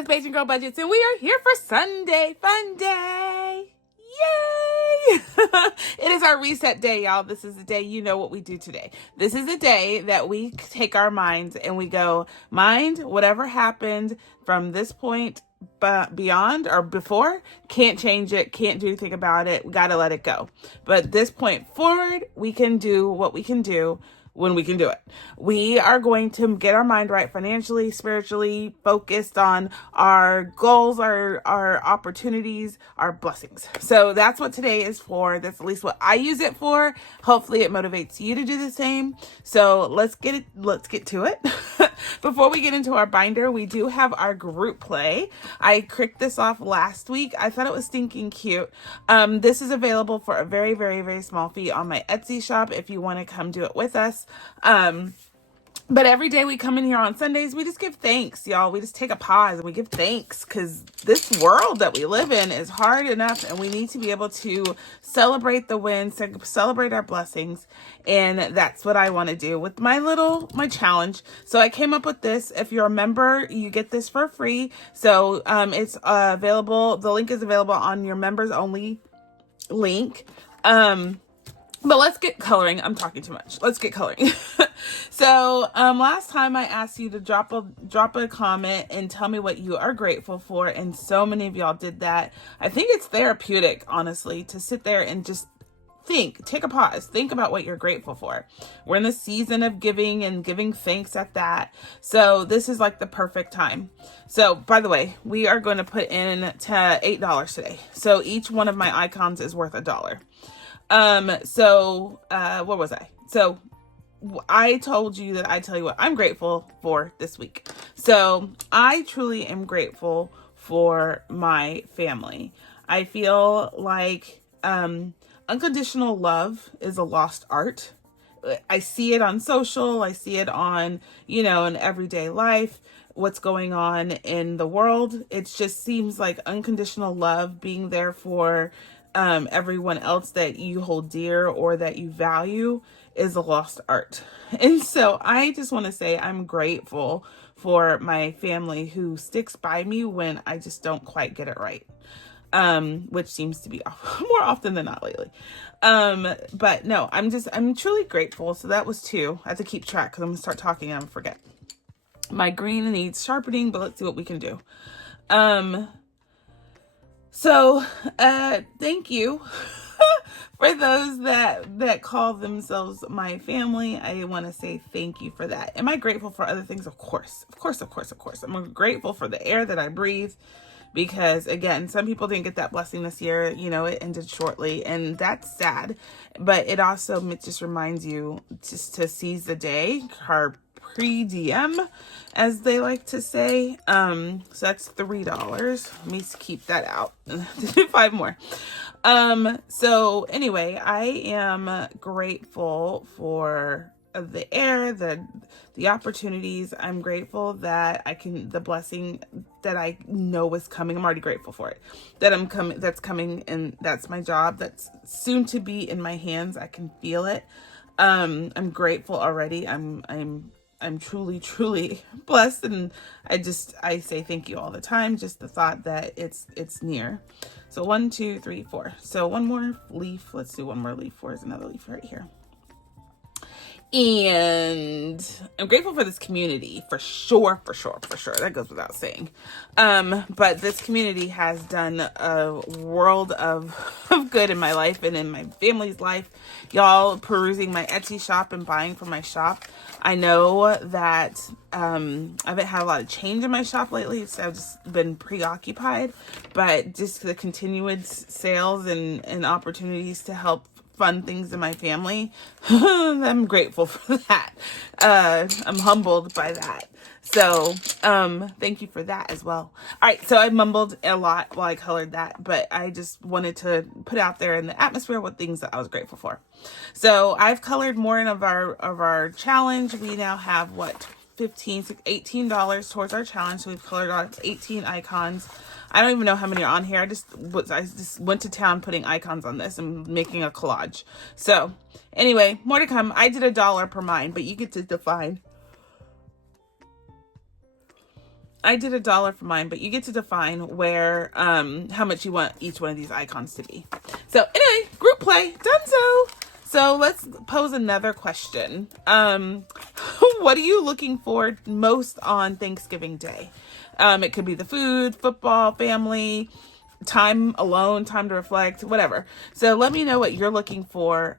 is Bajan Girl Budgets, and we are here for Sunday Fun Day. Yay! It is our reset day, y'all. This is the day you know what we do today. This is the day that we take our minds and we go, mind, whatever happened from this point but beyond or before, can't change it, can't do anything about it. We got to let it go. But this point forward, we can do what we can do when we can do it. We are going to get our mind right financially, spiritually, focused on our goals, our opportunities, our blessings. So that's what today is for. That's at least what I use it for. Hopefully it motivates you to do the same. So let's get to it. Before we get into our binder, we do have our group play. I kicked this off last week. I thought it was stinking cute. This is available for a very, very, very small fee on my Etsy shop if you want to come do it with us. But every day we come in here on Sundays, we just give thanks, y'all. We just take a pause and we give thanks because this world that we live in is hard enough and we need to be able to celebrate the wins, celebrate our blessings. And that's what I want to do with my challenge. So I came up with this. If you're a member, you get this for free. So it's available. The link is available on your members only link. But let's get coloring. I'm talking too much. Let's get coloring. So, last time I asked you to drop a comment and tell me what you are grateful for. And so many of y'all did that. I think it's therapeutic, honestly, to sit there and just take a pause, think about what you're grateful for. We're in the season of giving and giving thanks at that. So this is like the perfect time. So by the way, we are going to put in to $8 today. So each one of my icons is worth $1. What was I? So I told you that I tell you what I'm grateful for this week. So I truly am grateful for my family. I feel like, unconditional love is a lost art. I see it on social. I see it on, in everyday life, what's going on in the world. It just seems like unconditional love, being there for everyone else that you hold dear or that you value, is a lost art. And so I just want to say I'm grateful for my family who sticks by me when I just don't quite get it right. Which seems to be more often than not lately. But no, I'm truly grateful. So that was 2. I have to keep track because I'm gonna start talking and I'm gonna forget. My green needs sharpening, but let's see what we can do. Thank you for those that call themselves my family. I want to say thank you for that. Am I grateful for other things? Of course. I'm grateful for the air that I breathe. Because again, some people didn't get that blessing this year. It ended shortly and that's sad. But it also just reminds you just to seize the day, pre-DM, as they like to say. So that's $3. Let me keep that out. 5 more. So anyway, I am grateful for the air, the opportunities. I'm grateful that the blessing that I know is coming. I'm already grateful for it. That's coming, and that's my job. That's soon to be in my hands. I can feel it. I'm grateful already. I'm truly, truly blessed. And I say thank you all the time. Just the thought that it's near. So 1, 2, 3, 4. So one more leaf. Let's do one more leaf. Where's another leaf? Right here. And I'm grateful for this community for sure. That goes without saying. But this community has done a world of good in my life and in my family's life. Y'all perusing my Etsy shop and buying from my shop. I know that I haven't had a lot of change in my shop lately, so I've just been preoccupied. But just the continued sales and opportunities to help fun things in my family, I'm grateful for that. I'm humbled by that. So thank you for that as well. All right, so I mumbled a lot while I colored that, but I just wanted to put out there in the atmosphere what things that I was grateful for. So I've colored more of our challenge. We now have $18 towards our challenge. So we've colored out 18 icons. I don't even know how many are on here. I just went to town putting icons on this and making a collage. So anyway, more to come. I did $1 per mine, but you get to define I did $1 for mine, but you get to define where, how much you want each one of these icons to be. So anyway, group play, done. So let's pose another question. What are you looking for most on Thanksgiving Day? It could be the food, football, family, time alone, time to reflect, whatever. So let me know what you're looking forward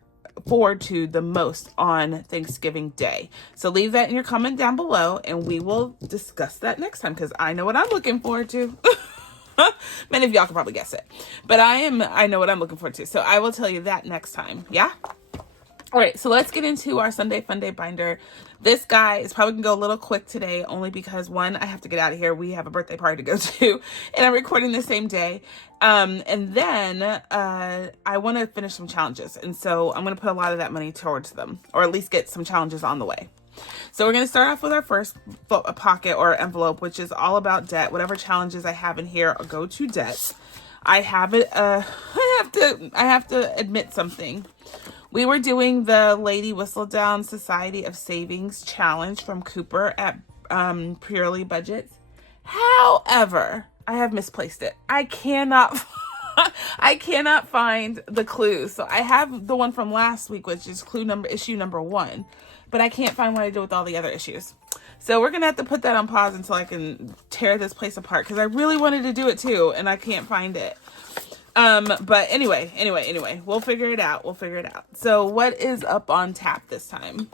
to the most on Thanksgiving Day. So leave that in your comment down below and we will discuss that next time, because I know what I'm looking forward to. Many of y'all can probably guess it, but I know what I'm looking forward to. So I will tell you that next time. Yeah. All right, so let's get into our Sunday Funday binder. This guy is probably gonna go a little quick today, only because one, I have to get out of here. We have a birthday party to go to, and I'm recording the same day. And then I want to finish some challenges, and so I'm gonna put a lot of that money towards them, or at least get some challenges on the way. So we're gonna start off with our first pocket or envelope, which is all about debt. Whatever challenges I have in here go to debt. I have it. I have to admit something. We were doing the Lady Whistledown Society of Savings Challenge from Cooper at Purely Budgets. However, I have misplaced it. I cannot find the clues. So I have the one from last week, which is issue number 1, but I can't find what I did with all the other issues. So we're going to have to put that on pause until I can tear this place apart, because I really wanted to do it too, and I can't find it. But anyway, we'll figure it out. So what is up on tap this time?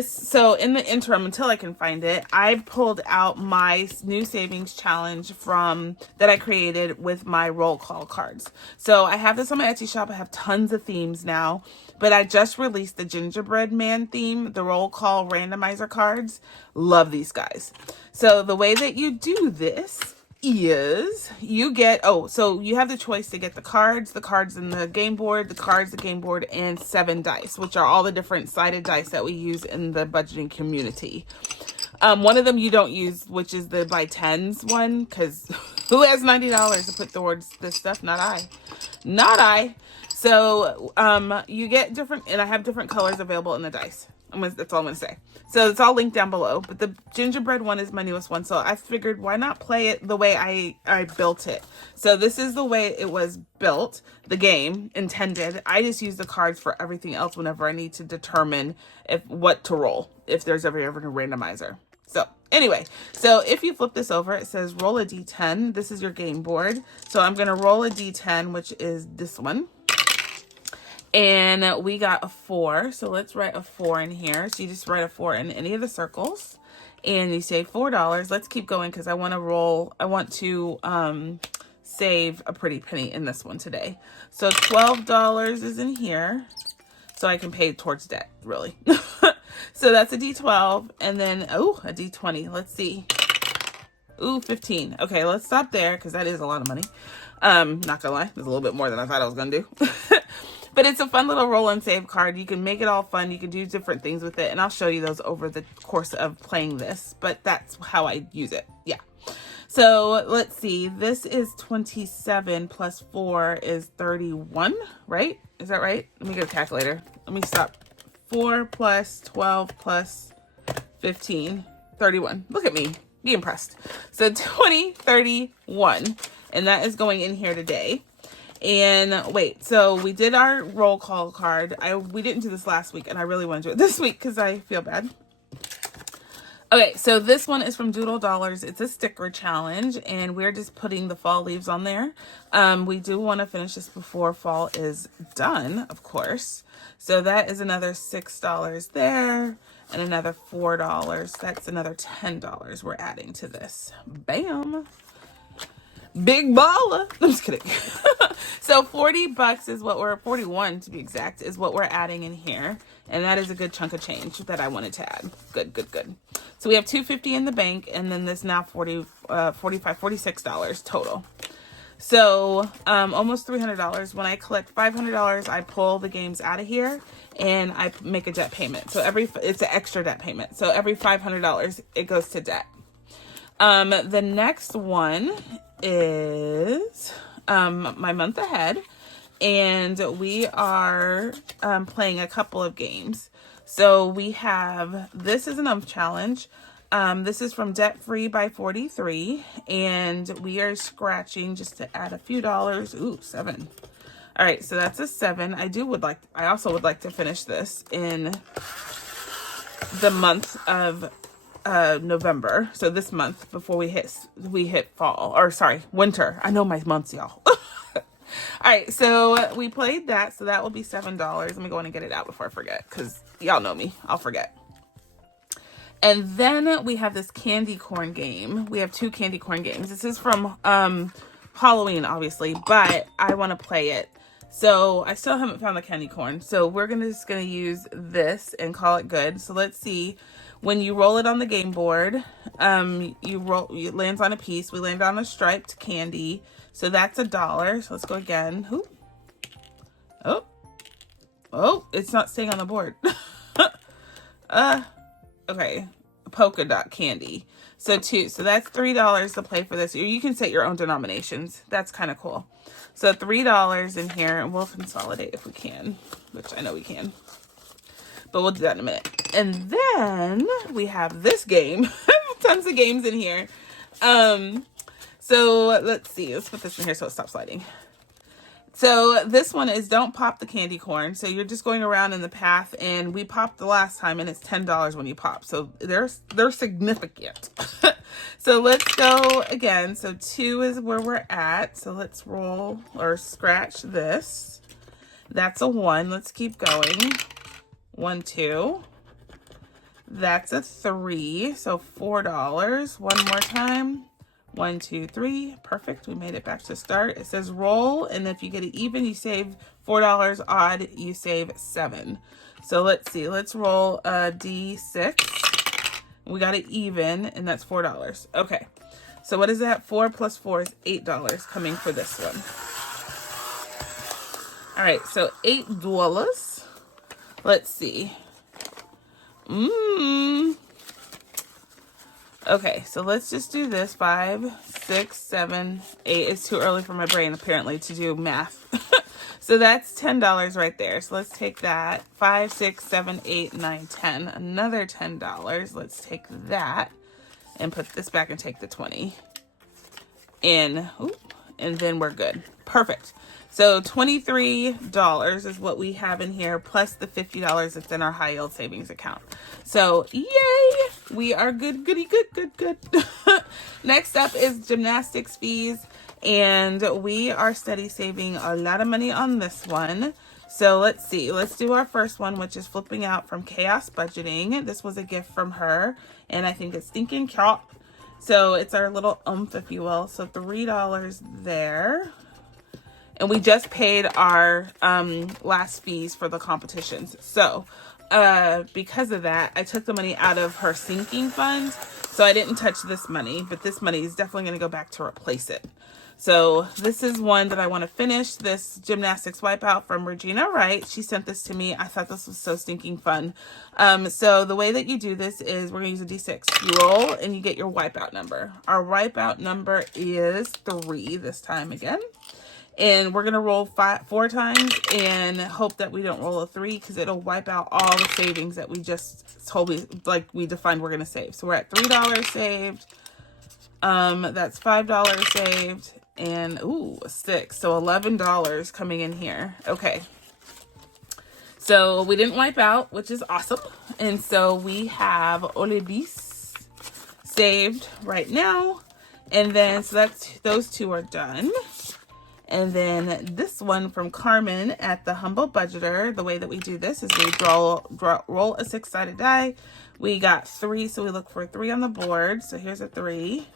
So in the interim, until I can find it, I pulled out my new savings challenge that I created with my roll call cards. So I have this on my Etsy shop. I have tons of themes now, but I just released the gingerbread man theme, the roll call randomizer cards. Love these guys. So the way that you do this is you get, so you have the choice to get the cards in the game board, and 7 dice, which are all the different sided dice that we use in the budgeting community. One of them you don't use, which is the by tens one, because who has $90 to put towards this stuff? Not I. So you get different, and I have different colors available in the dice. That's all I'm going to say. So it's all linked down below. But the gingerbread one is my newest one. So I figured, why not play it the way I built it? So this is the way it was built, the game intended. I just use the cards for everything else whenever I need to determine what to roll, if there's ever a randomizer. So anyway, so if you flip this over, it says roll a d10. This is your game board. So I'm going to roll a d10, which is this one. And we got a 4. So let's write a 4 in here. So you just write a 4 in any of the circles. And you say $4. Let's keep going, because I want to save a pretty penny in this one today. So $12 is in here. So I can pay towards debt, really. So that's a D12. And then, a D20. Let's see. 15. Okay, let's stop there, because that is a lot of money. Not gonna lie, it's a little bit more than I thought I was gonna do. But it's a fun little roll and save card. You can make it all fun. You can do different things with it. And I'll show you those over the course of playing this. But that's how I use it. Yeah. So let's see. This is 27 plus 4 is 31, right? Is that right? Let me get a calculator. Let me stop. 4 plus 12 plus 15, 31. Look at me. Be impressed. So 31. And that is going in here today. And wait, so we did our roll call card. We didn't do this last week, and I really want to do it this week because I feel bad. Okay, so this one is from Doodle Dollars. It's a sticker challenge, and we're just putting the fall leaves on there. We do want to finish this before fall is done, of course. So that is another $6 there, and another $4. That's another $10 we're adding to this. Bam! Big baller. I'm just kidding. So $40 is what 41 to be exact, is what we're adding in here. And that is a good chunk of change that I wanted to add. Good. So we have $250 in the bank, and then this now $46 total. So almost $300. When I collect $500, I pull the games out of here and I make a debt payment. So it's an extra debt payment. So every $500 it goes to debt. The next one is my month ahead, and we are playing a couple of games. So we have, this is an challenge. This is from Debt Free by 43, and we are scratching just to add a few dollars. Ooh, 7. All right, so that's a 7. I also would like to finish this in the month of November. So this month before we hit fall, or sorry, winter. I know my months, y'all. All right, so we played that, so that will be $7. Let me go in and get it out before I forget, because y'all know me, I'll forget. And then we have this candy corn game. We have 2 candy corn games. This is from Halloween, obviously, but I want to play it. So I still haven't found the candy corn. So we're just gonna use this and call it good. So let's see. When you roll it on the game board, it lands on a piece. We land on a striped candy. So that's $1. So let's go again. Ooh. Oh, it's not staying on the board. Okay, polka dot candy. So that's $3 to play for this. Or you can set your own denominations. That's kind of cool. So $3 in here, and we'll consolidate if we can, which I know we can. But we'll do that in a minute. And then we have this game. Tons of games in here. So let's see. Let's put this in here so it stops sliding. So this one is don't pop the candy corn. So you're just going around in the path, and we popped the last time, and it's $10 when you pop. So they're significant. So let's go again. So 2 is where we're at. So let's roll or scratch this. That's a 1. Let's keep going. 1, 2. That's a 3. So $4. One more time. 1, 2, 3. Perfect. We made it back to start. It says roll, and if you get it even, you save $4. Odd, you save 7. So let's see. Let's roll a D6. We got it even, and that's $4. Okay. So what is that? 4 plus 4 is $8 coming for this one. All right. So $8. Let's see. Okay, so let's just do this. 5, 6, 7, 8. It's too early for my brain, apparently, to do math. So that's $10 right there. So let's take that. 5, 6, 7, 8, 9, 10. Another $10. Let's take that and put this back and take the 20 in. And then we're good. Perfect. So $23 is what we have in here, plus the $50 that's in our high yield savings account. So yay, we are good, goody, good. Next up is gymnastics fees, and we are steady saving a lot of money on this one. So let's see, let's do our first one, which is flipping out from Chaos Budgeting. This was a gift from her, and I think it's stinking cute. So it's our little oomph, if you will. So $3 there. And we just paid our last fees for the competitions. So because of that, I took the money out of her sinking fund. So I didn't touch this money, but this money is definitely going to go back to replace it. So this is one that I want to finish, this gymnastics wipeout from Regina Wright. She sent this to me. I thought this was so stinking fun. So the way that you do this is we're going to use a D6. You roll and you get your wipeout number. Our wipeout number is 3 this time again. And we're going to roll 4 times and hope that we don't roll a 3, because it'll wipe out all the savings that we just we defined we're going to save. So we're at $3 saved. That's $5 saved. And, a 6. So $11 coming in here. Okay. So we didn't wipe out, which is awesome. And so we have Olebis saved right now. And then, so those 2 are done. And then this one from Carmen at the Humble Budgeter. The way that we do this is we roll a 6-sided die. We got 3, so we look for 3 on the board. So here's a 3,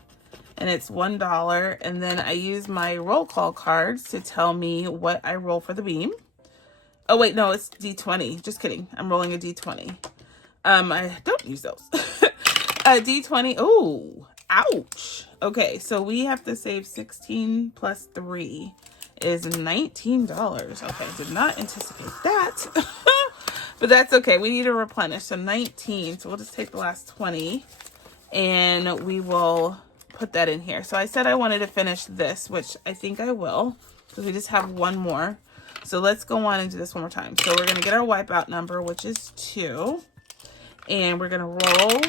and it's $1. And then I use my roll call cards to tell me what I roll for the beam. Oh wait, no, it's D20. Just kidding. I'm rolling a D20. I don't use those. A D20. Oh, ouch. Okay, so we have to save 16 plus 3 is $19. Okay, did not anticipate that. But that's okay. We need to replenish. So 19. So we'll just take the last 20 and we will put that in here. So I said I wanted to finish this, which I think I will, because we just have one more. So let's go on and do this one more time. So we're going to get our wipeout number, which is 2. And we're going to roll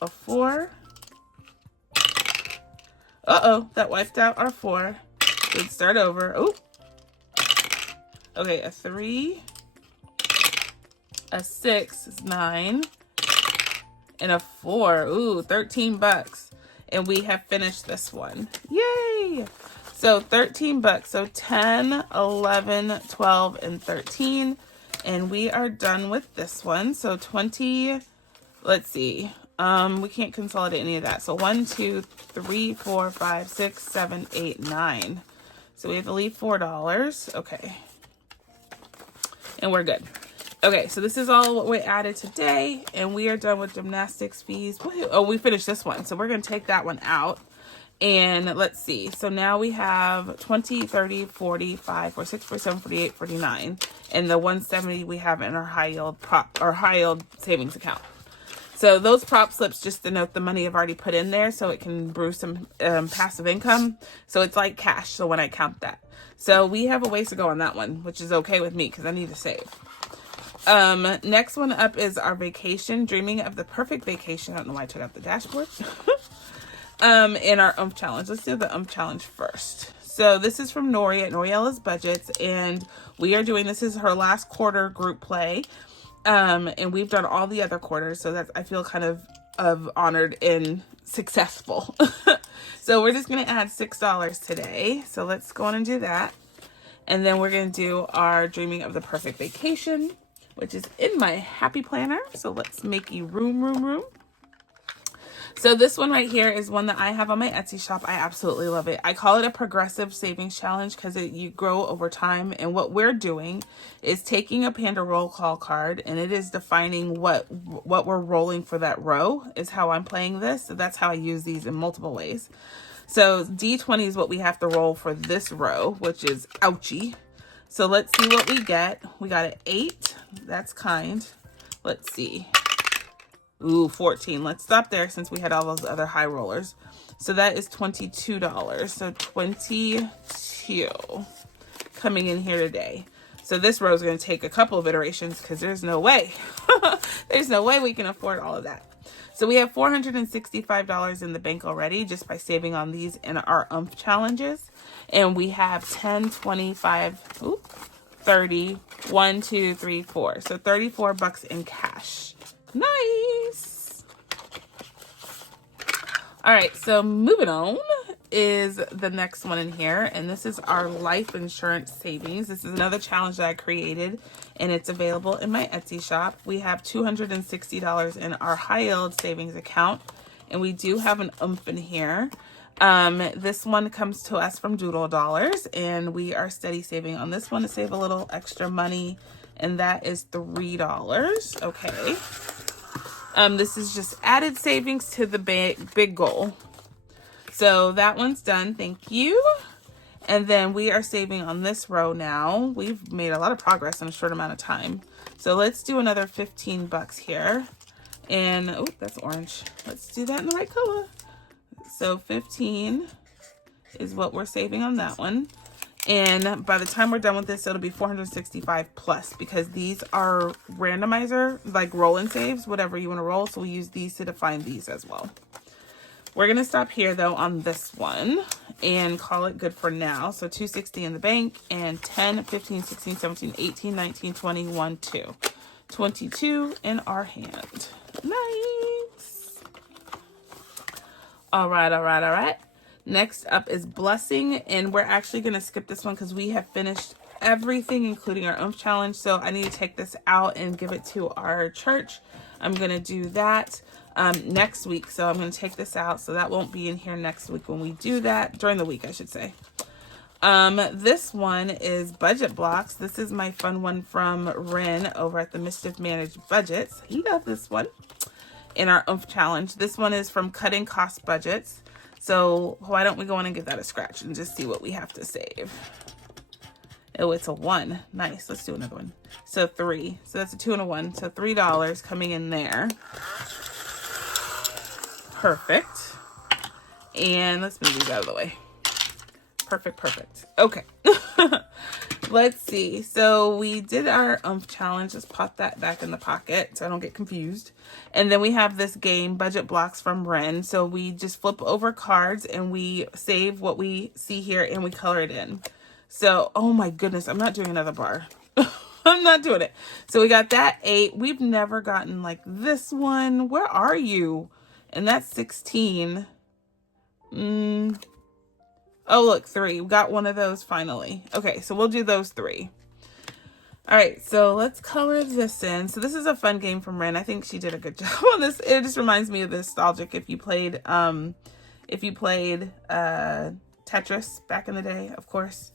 a 4. Uh-oh, that wiped out our 4. Let's start over. Oh. Okay, a 3. A 6 is 9. And a 4. Ooh, 13 bucks. And we have finished this one. Yay! So 13 bucks. So 10, 11, 12, and 13. And we are done with this one. So 20, let's see. We can't consolidate any of that. So 1, 2, 3, 4, 5, 6, 7, 8, 9. So we have to leave $4. Okay. And we're good. Okay, so this is all what we added today, and we are done with gymnastics fees. Oh, we finished this one, so we're going to take that one out. And let's see. So now we have 20, 30, 40, 5, 46, 47, 48, 49. And the 170 we have in our high yield savings account. So those prop slips just denote the money I've already put in there so it can brew some passive income. So it's like cash, so when I count that. So we have a ways to go on that one, which is okay with me because I need to save. Next one up is our vacation, dreaming of the perfect vacation. I don't know why I took out the dashboard. In our challenge. Let's do the challenge first. So this is from Nori at KimmiesBudgets, and we are doing, this is her last quarter group play. And we've done all the other quarters, so that's, I feel kind of honored and successful. So we're just going to add $6 today. So let's go on and do that. And then we're going to do our dreaming of the perfect vacation, which is in my happy planner. So let's make you room. So this one right here is one that I have on my Etsy shop. I absolutely love it. I call it a progressive savings challenge because you grow over time. And what we're doing is taking a Panda roll call card, and it is defining what we're rolling for that row is how I'm playing this. So that's how I use these in multiple ways. So D20 is what we have to roll for this row, which is ouchie. So let's see what we get. We got an 8. That's kind. Let's see. Ooh, 14. Let's stop there since we had all those other high rollers. So that is $22. So 22 coming in here today. So this row is going to take a couple of iterations because there's no way. There's no way we can afford all of that. So we have $465 in the bank already just by saving on these in our challenges. And we have 10, 25, 30, 1, 2, 3, 4. So 34 bucks in cash. Nice. All right, so moving on is the next one in here, and this is our life insurance savings. This is another challenge that I created, and it's available in my Etsy shop. We have $260 in our high yield savings account, and we do have an in here. This one comes to us from Doodle Dollars, and we are steady saving on this one to save a little extra money, and that is $3. Okay. This is just added savings to the big goal. So that one's done. Thank you. And then we are saving on this row now. We've made a lot of progress in a short amount of time. So let's do another 15 bucks here. And, oh, that's orange. Let's do that in the right color. So 15 is what we're saving on that one. And by the time we're done with this, it'll be 465 plus because these are randomizer, like roll and saves, whatever you want to roll. So we use these to define these as well. We're going to stop here though on this one and call it good for now. So 260 in the bank and 10, 15, 16, 17, 18, 19, 20, 1, 2. 22 in our hand. Nice. All right. Next up is blessing, and we're actually going to skip this one because we have finished everything, including our challenge. So I need to take this out and give it to our church. I'm going to do that next week. So I'm going to take this out. So that won't be in here next week when we do that, during the week, I should say. This one is budget blocks. This is my fun one from Ren over at the Mischief Managed Budgets. He got this one in our challenge. This one is from Cutting Cost Budgets. So why don't we go on and give that a scratch and just see what we have to save. Oh, it's a 1. Nice. Let's do another one. So 3. So that's a 2 and a 1. So $3 coming in there. Perfect. And let's move these out of the way. Perfect. Okay. Let's see. So we did our challenge. Just pop that back in the pocket so I don't get confused. And then we have this game, Budget Blocks from Ren. So we just flip over cards and we save what we see here and we color it in. So, oh my goodness, I'm not doing another bar. I'm not doing it. So we got that 8. We've never gotten like this one. Where are you? And that's 16. Oh, look, 3. We got one of those finally. Okay, so we'll do those 3. All right, so let's color this in. So this is a fun game from Ren. I think she did a good job on this. It just reminds me of the nostalgic if you played Tetris back in the day, of course.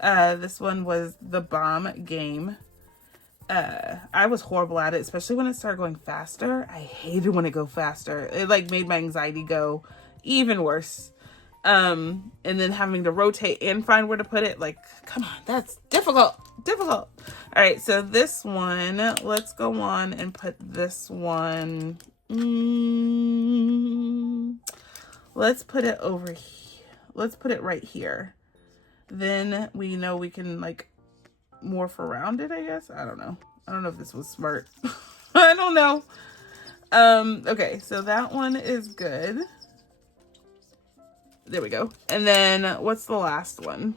This one was the bomb game. I was horrible at it, especially when it started going faster. I hated when it go faster. It like made my anxiety go even worse. And then having to rotate and find where to put it, like, come on, that's difficult. All right, so this one, let's go on and put this one. Let's put it over here. Let's put it right here. Then we know we can like morph around it, I guess. I don't know if this was smart. I don't know. Okay, so that one is good. There we go. And then what's the last one?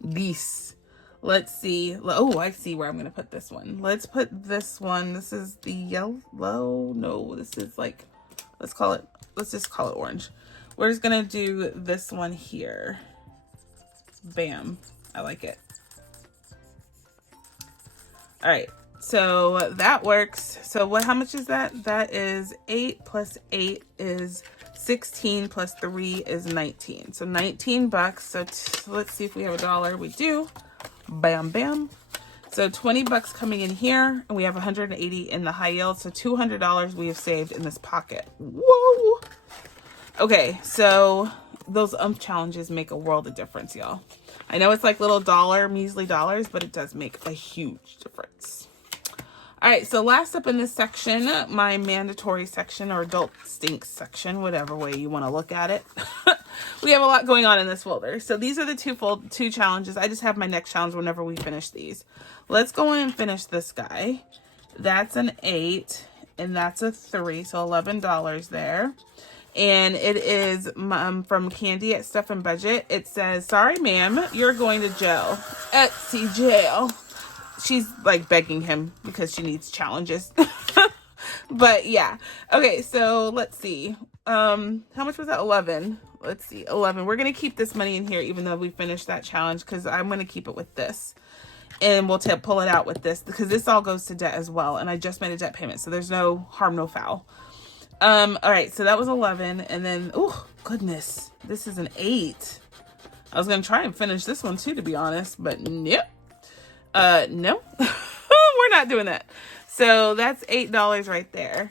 This. Let's see. Oh, I see where I'm going to put this one. Let's put this one. This is the yellow. No, this is like, let's just call it orange. We're just going to do this one here. Bam. I like it. All right. So that works. So how much is that? That is 8 plus 8 is 16 plus 3 is 19. So $19. So let's see if we have $1. We do. Bam, bam. So $20 coming in here, and we have 180 in the high yield. So $200 we have saved in this pocket. Whoa. Okay, so those challenges make a world of difference, y'all. I know it's like little measly dollars, but it does make a huge difference. All right, so last up in this section, my mandatory section or adult stinks section, whatever way you want to look at it. We have a lot going on in this folder. So these are the two challenges. I just have my next challenge whenever we finish these. Let's go in and finish this guy. That's an 8 and that's a 3, so $11 there. And it is from Candy at Stuff and Budget. It says, sorry, ma'am, you're going to jail. Etsy jail. She's like begging him because she needs challenges. But yeah. Okay, so let's see. How much was that? 11. Let's see. 11. We're going to keep this money in here even though we finished that challenge because I'm going to keep it with this. And we'll pull it out with this because this all goes to debt as well. And I just made a debt payment, so there's no harm, no foul. All right, so that was 11. And then, oh, goodness, this is an 8. I was going to try and finish this one too, to be honest, but nope. No, we're not doing that. So that's $8 right there.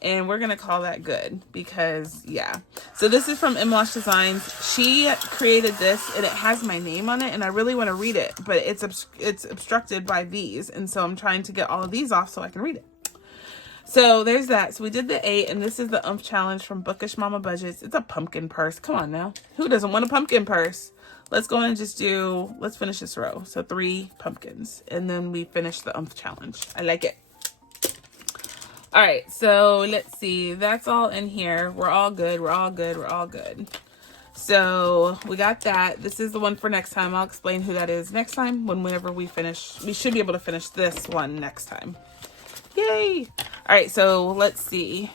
And we're going to call that good because, yeah. So this is from Imlash Designs. She created this and it has my name on it and I really want to read it, but it's obstructed by these. And so I'm trying to get all of these off so I can read it. So there's that. So we did the 8 and this is the challenge from Bookish Mama Budgets. It's a pumpkin purse. Come on now. Who doesn't want a pumpkin purse? Let's go and just let's finish this row. So 3 pumpkins and then we finish the challenge. I like it. All right, so let's see. That's all in here. We're all good. We're all good. We're all good. So we got that. This is the one for next time. I'll explain who that is next time. Whenever we finish, we should be able to finish this one next time. Yay! All right, so let's see.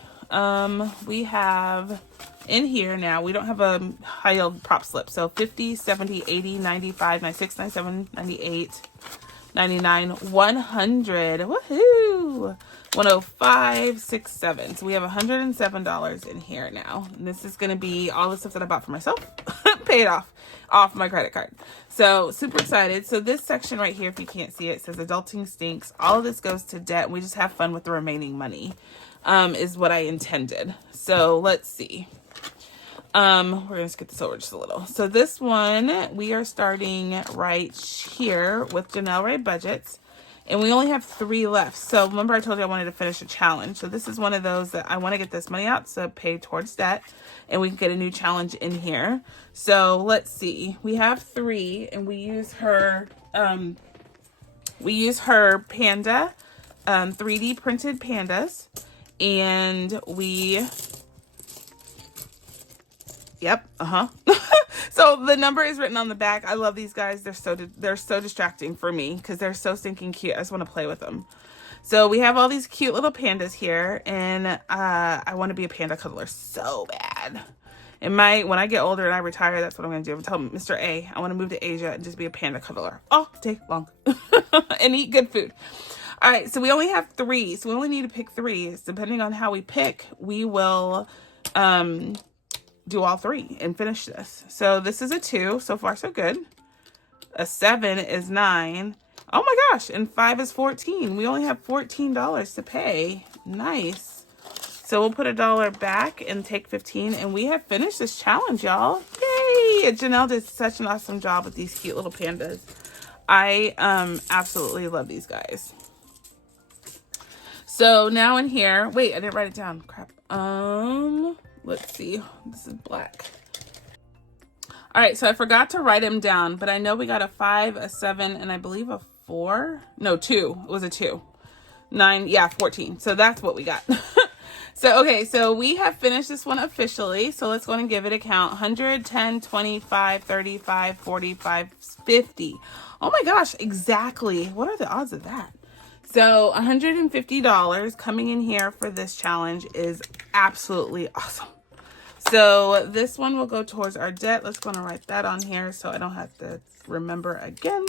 We have in here now, we don't have a high yield prop slip. So 50, 70, 80, 95, 96, 97, 98, 99, 100. Woohoo! 105, 67. So we have $107 in here now. And this is going to be all the stuff that I bought for myself. Paid off my credit card. So super excited. So this section right here, if you can't see it, says adulting stinks. All of this goes to debt. And we just have fun with the remaining money, is what I intended. So let's see. We're going to skip this over just a little. So this one, we are starting right here with Janelle Ray Budgets. And we only have 3 left. So remember I told you I wanted to finish a challenge. So this is one of those that I want to get this money out to pay towards debt. And we can get a new challenge in here. So let's see. We have 3 and we use her panda, 3D printed pandas. And we, yep, So the number is written on the back. I love these guys. They're so distracting for me because they're so stinking cute. I just want to play with them. So we have all these cute little pandas here, and I want to be a panda cuddler so bad. And when I get older and I retire, that's what I'm going to do. I'm telling Mr. A, I want to move to Asia and just be a panda cuddler all day long and eat good food. All right, so we only have 3, so we only need to pick 3. Depending on how we pick, we will do all 3 and finish this. So this is a 2. So far, so good. A 7 is 9. Oh my gosh. And 5 is 14. We only have $14 to pay. Nice. So we'll put $1 back and take 15. And we have finished this challenge, y'all. Yay. Janelle did such an awesome job with these cute little pandas. I absolutely love these guys. So now in here, wait, I didn't write it down. Crap. Let's see. This is black. All right, so I forgot to write them down, but I know we got a 5, a 7, and I believe a 4. No, 2. It was a 2. 9, yeah, 14. So that's what we got. So, okay, so we have finished this one officially. So let's go ahead and give it a count. 100, 10, 25, 35, 45, 50. Oh my gosh, exactly. What are the odds of that? So $150 coming in here for this challenge is absolutely awesome. So this one will go towards our debt. Let's go and write that on here so I don't have to remember again.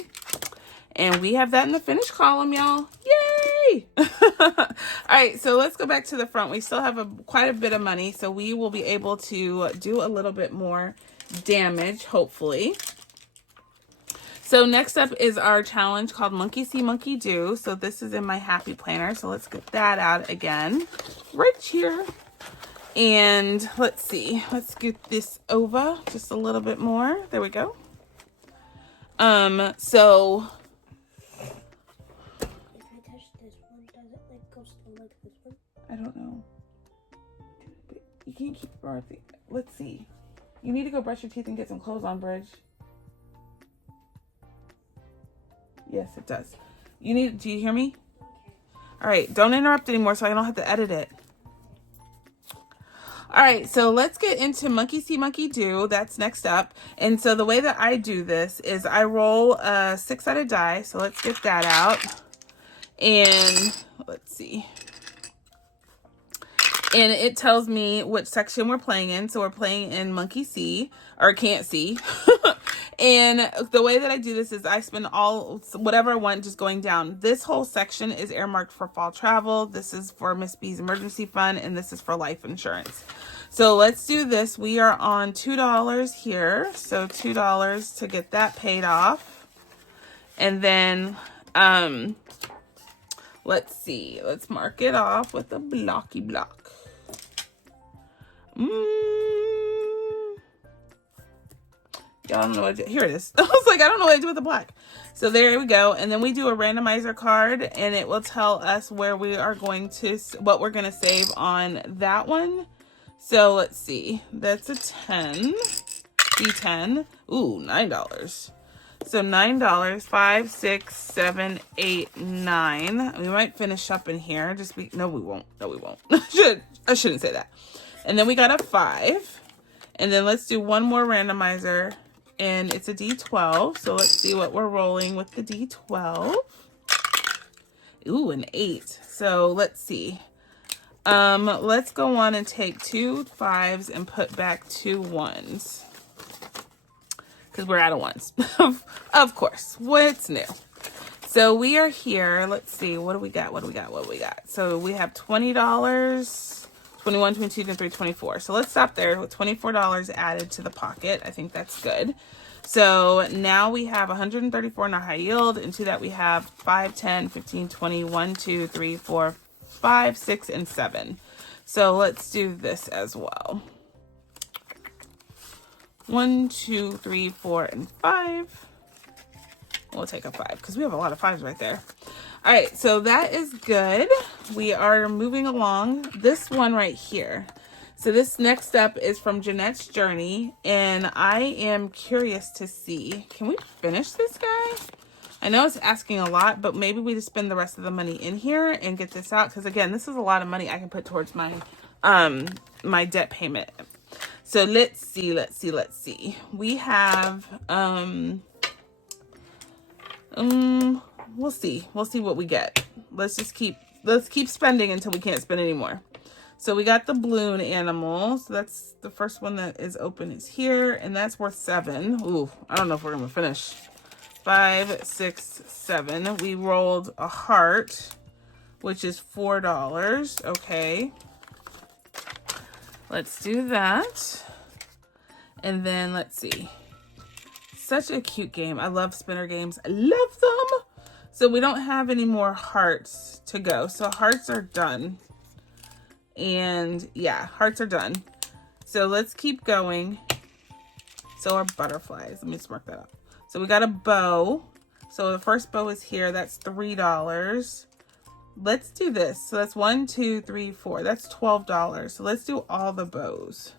And we have that in the finish column, y'all. Yay! All right, so let's go back to the front. We still have quite a bit of money, so we will be able to do a little bit more damage, hopefully. So next up is our challenge called Monkey See, Monkey Do. So this is in my Happy Planner. So let's get that out again. Right here. And let's see. Let's scoot this over just a little bit more. There we go. So... If I touch this one, does it like go still like this one? I don't know. You can't keep... Let's see. You need to go brush your teeth and get some clothes on, Bridge. Yes, it does. Do you hear me? Okay. All right, don't interrupt anymore so I don't have to edit it. All right, so let's get into Monkey See, Monkey Do. That's next up. And so the way that I do this is I roll a 6-sided die. So let's get that out. And let's see. And it tells me which section we're playing in. So we're playing in Monkey See, or Can't See. And the way that I do this is I spend whatever I want just going down. This whole section is earmarked for fall travel. This is for Miss B's emergency fund, and this is for life insurance. So let's do this. We are on $2 here. So $2 to get that paid off. And then, let's see. Let's mark it off with a blocky block. Y'all don't know what to do. Here it is. I was like, I don't know what to do with the black. So there we go. And then we do a randomizer card, and it will tell us where we are going to, what we're going to save on that one. So let's see. That's a 10. D10. Ooh, $9. So $9. 5, 6, 7, 8, 9. We might finish up in here. No, we won't. No, we won't. I shouldn't say that. And then we got a 5. And then let's do one more randomizer. And it's a D12. So let's see what we're rolling with the D12. Ooh, an 8. So let's see. Let's go on and take 2 5s and put back 2 1s. Because we're out of 1s. Of course. What's new? So we are here. Let's see. What do we got? So we have $20. 21, 22, 23, 24. So let's stop there with $24 added to the pocket. I think that's good. So now we have 134 in our high yield. Into that we have 5, 10, 15, 20, 1, 2, 3, 4, 5, 6, and 7. So let's do this as well. 1, 2, 3, 4, and 5. We'll take a 5 because we have a lot of 5s right there. All right, so that is good. We are moving along. This one right here. So this next up is from Jeanette's Journey, and I am curious to see, can we finish this guy? I know it's asking a lot, but maybe we just spend the rest of the money in here and get this out, because again, this is a lot of money I can put towards my my debt payment. So let's see. We have we'll see what we get. Let's keep spending until we can't spend anymore. So we got the balloon animal. So that's the first one that is open is here, and that's worth 7. Ooh, I don't know if we're gonna finish. 5, 6, 7. We rolled a heart, which is $4. Okay. Let's do that. And then let's see. Such a cute game. I love spinner games. I love them. So we don't have any more hearts to go. So hearts are done. And yeah, hearts are done. So let's keep going. So our butterflies. Let me just mark that up. So we got a bow. So the first bow is here. That's $3. Let's do this. So that's 1, 2, 3, 4. That's $12. So let's do all the bows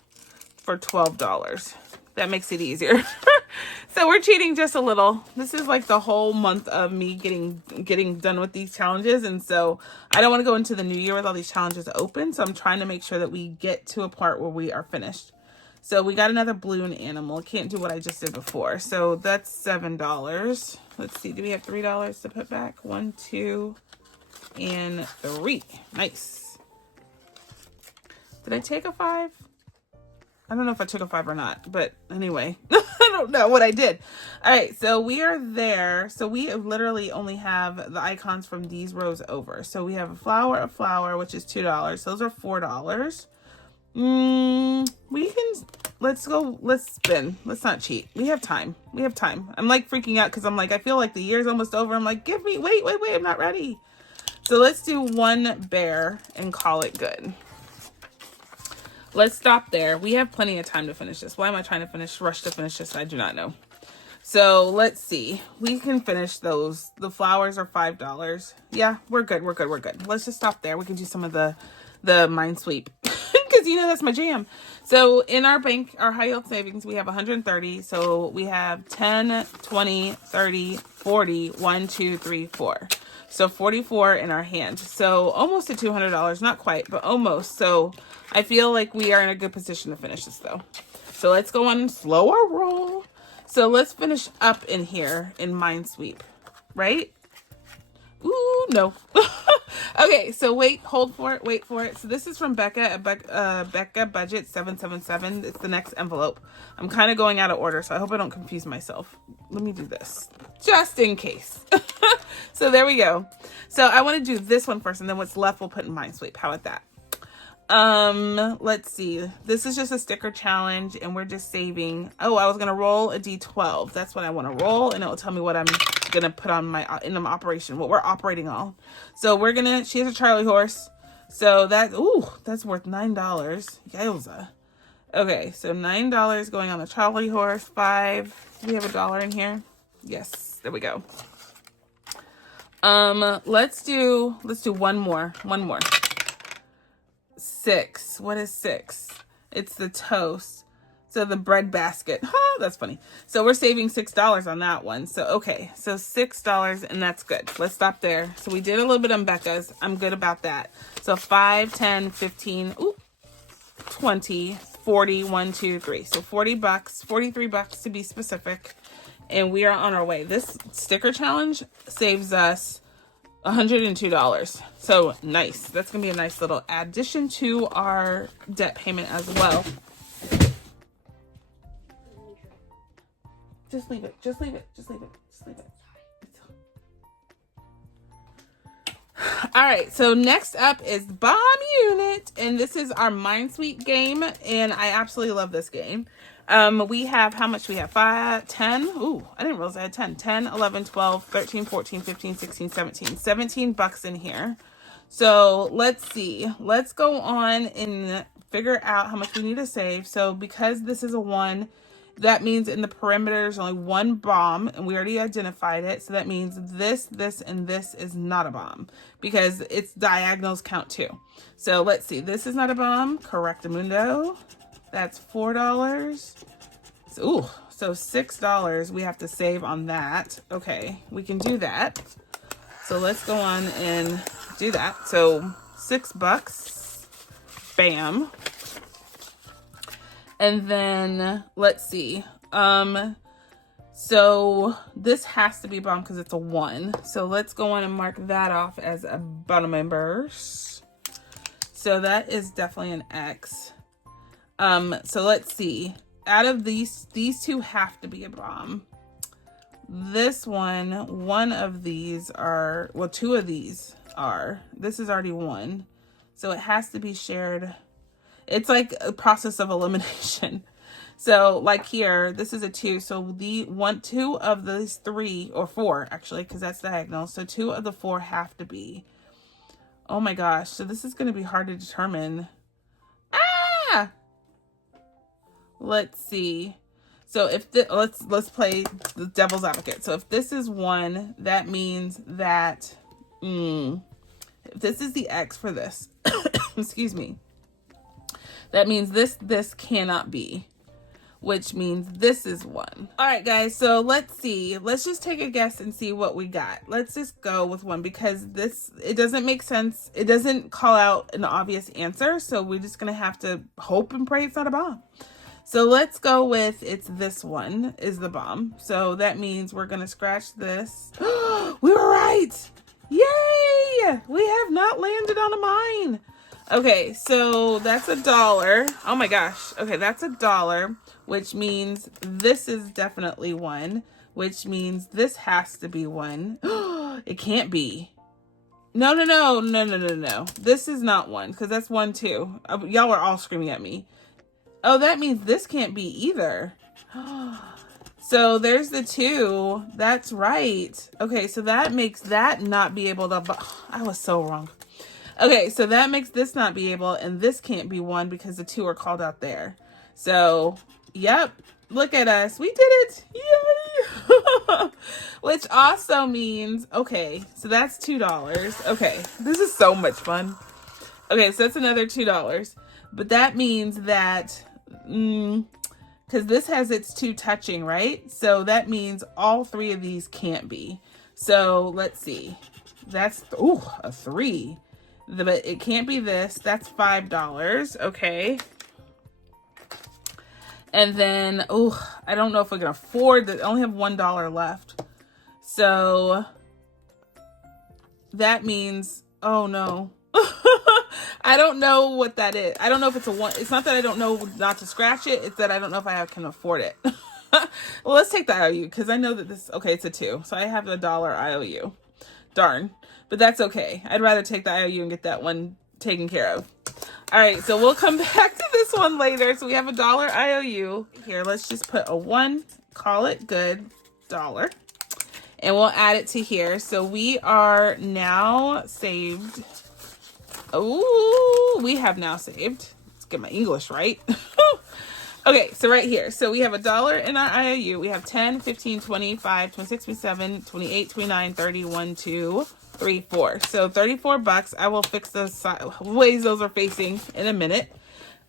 for $12. That makes it easier. So we're cheating just a little. This is like the whole month of me getting done with these challenges. And so I don't want to go into the new year with all these challenges open. So I'm trying to make sure that we get to a part where we are finished. So we got another balloon animal. Can't do what I just did before. So that's $7. Let's see. Do we have $3 to put back? 1, 2, and 3. Nice. Did I take a 5? I don't know if I took a 5 or not, but anyway, I don't know what I did. All right, so we are there. So we literally only have the icons from these rows over. So we have a flower, which is $2. Those are $4. Let's spin. Let's not cheat. We have time. I'm like freaking out because I'm like, I feel like the year's almost over. I'm like, wait, I'm not ready. So let's do 1 bear and call it good. Let's stop there. We have plenty of time to finish this. Why am I trying to rush to finish this? I do not know. So let's see. We can finish those. The flowers are $5. Yeah, we're good. Let's just stop there. We can do some of the mind sweep because that's my jam. So in our bank, our high yield savings, we have 130. So we have 10, 20, 30, 40, 1, 2, 3, 4. So 44 in our hand. So almost at $200, not quite, but almost. So I feel like we are in a good position to finish this though. So let's go on and slow our roll. So let's finish up in here in Mind Sweep, right? Ooh, no. Okay, so wait for it. So this is from Becca, Becca Budget 777. It's the next envelope. I'm kind of going out of order, so I hope I don't confuse myself. Let me do this, just in case. So there we go. So I want to do this one first, and then what's left we'll put in Mind Sweep. How about that? Let's see. This is just a sticker challenge, and we're just saving. Oh, I was gonna roll a D12. That's what I want to roll, and it will tell me what I'm gonna put on my operation, what we're operating on. So she has a Charlie horse. So that's worth $9. Yowza. Okay, so $9 going on the Charlie horse. 5. Do we have $1 in here? Yes, there we go. Let's do one more. 6. What is 6? It's the toast. So the bread basket. That's funny. So we're saving $6 on that one. So, okay. So $6, and that's good. Let's stop there. So we did a little bit on Becca's. I'm good about that. So 5, 10, 15, 20, 40, 1, 2, 3. So $40, $43 to be specific. And we are on our way. This sticker challenge saves us $102. So nice. That's gonna be a nice little addition to our debt payment as well. Just leave it. All right, so next up is Bomb Unit, and this is our Mind Sweep game, and I absolutely love this game. We have, how much we have? 5, 10. Ooh, I didn't realize I had 10. 10, 11, 12, 13, 14, 15, 16, 17. $17 in here. So let's see. Let's go on and figure out how much we need to save. So because this is a 1, that means in the perimeter there's only one bomb, and we already identified it. So that means this, this, and this is not a bomb because its diagonals count too. So let's see. This is not a bomb. Correctamundo. That's $4. So, so $6 we have to save on that. Okay, we can do that. So let's go on and do that. So $6. Bam. And then let's see. So this has to be a bomb because it's a 1. So let's go on and mark that off as a bottom members. So that is definitely an X. So let's see. Out of these two have to be a bomb. This one of these are, well, 2 of these are. This is already 1. So it has to be shared. It's like a process of elimination. So like here, this is a 2. So the 2 of these 3, or 4 actually, because that's diagonal. So 2 of the 4 have to be. Oh my gosh. So this is going to be hard to determine. Ah! Let's see. So if let's play the devil's advocate. So if this is 1, that means that if this is the X for this, excuse me, that means this cannot be, which means this is 1. All right, guys. So let's see. Let's just take a guess and see what we got. Let's just go with 1 because it doesn't make sense. It doesn't call out an obvious answer. So we're just gonna have to hope and pray it's not a bomb. So let's go with it's this one is the bomb. So that means we're going to scratch this. We were right. Yay! We have not landed on a mine. Okay, so that's $1. Oh my gosh. Okay, that's $1, which means this is definitely 1, which means this has to be 1. It can't be. No. This is not 1 because that's 1 too. Y'all are all screaming at me. Oh, that means this can't be either. So there's the 2. That's right. Okay, so that makes that not be able to... I was so wrong. Okay, so that makes this not be able, and this can't be 1 because the 2 are called out there. So, yep. Look at us. We did it. Yay! Which also means... Okay, so that's $2. Okay, this is so much fun. Okay, so that's another $2. But that means that... because this has its 2 touching, right? So that means all 3 of these can't be. So let's see. That's a 3. But it can't be this. That's $5. Okay. And then I don't know if we can afford that. I only have $1 left. So that means oh no. I don't know what that is. I don't know if it's a 1. It's not that I don't know not to scratch it. It's that I don't know if I can afford it. Well, let's take the IOU because I know that this... Okay, it's a 2. So I have $1 IOU. Darn. But that's okay. I'd rather take the IOU and get that one taken care of. All right, so we'll come back to this one later. So we have $1 IOU. Here, let's just put a 1. Call it good. $1. And we'll add it to here. So we are now saved... Oh, we have now saved. Let's get my English right. Okay, so right here. So we have $1 in our IOU. We have 10, 15, 25, 26, 27, 28, 29, 30, 1, 2, 3, 4. So $34. I will fix those ways those are facing in a minute.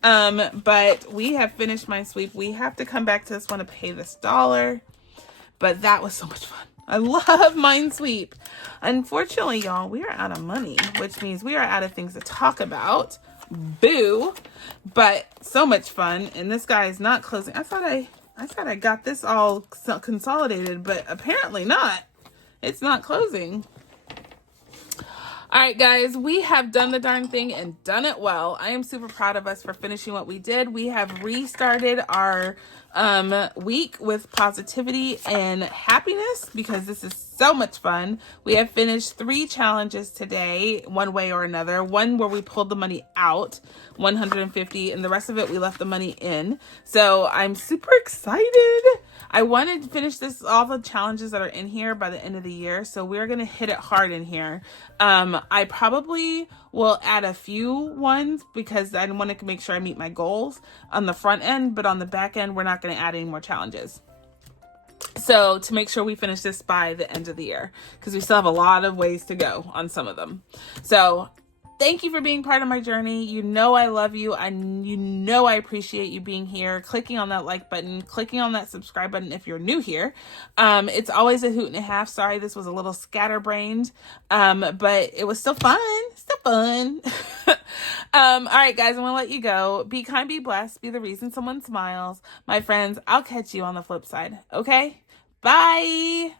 But we have finished my sweep. We have to come back to this one to pay this $1. But that was so much fun. I love Minesweep. Unfortunately, y'all, we are out of money, which means we are out of things to talk about. Boo. But so much fun. And this guy is not closing. I thought I got this all consolidated, but apparently not. It's not closing. All right, guys, we have done the darn thing and done it well. I am super proud of us for finishing what we did. We have restarted our week with positivity and happiness because this is so much fun. We have finished 3 challenges today, one way or another. One where we pulled the money out, 150, and the rest of it we left the money in. So I'm super excited. I wanted to finish all the challenges that are in here by the end of the year. So we're going to hit it hard in here. I probably will add a few ones because I want to make sure I meet my goals on the front end, but on the back end, we're not not going to add any more challenges. So to make sure we finish this by the end of the year, because we still have a lot of ways to go on some of them. So thank you for being part of my journey. You know I love you. You know I appreciate you being here, clicking on that like button, clicking on that subscribe button if you're new here. It's always a hoot and a half. Sorry, this was a little scatterbrained, but it was still fun. Still fun. All right, guys, I'm going to let you go. Be kind, be blessed, be the reason someone smiles. My friends, I'll catch you on the flip side. Okay? Bye.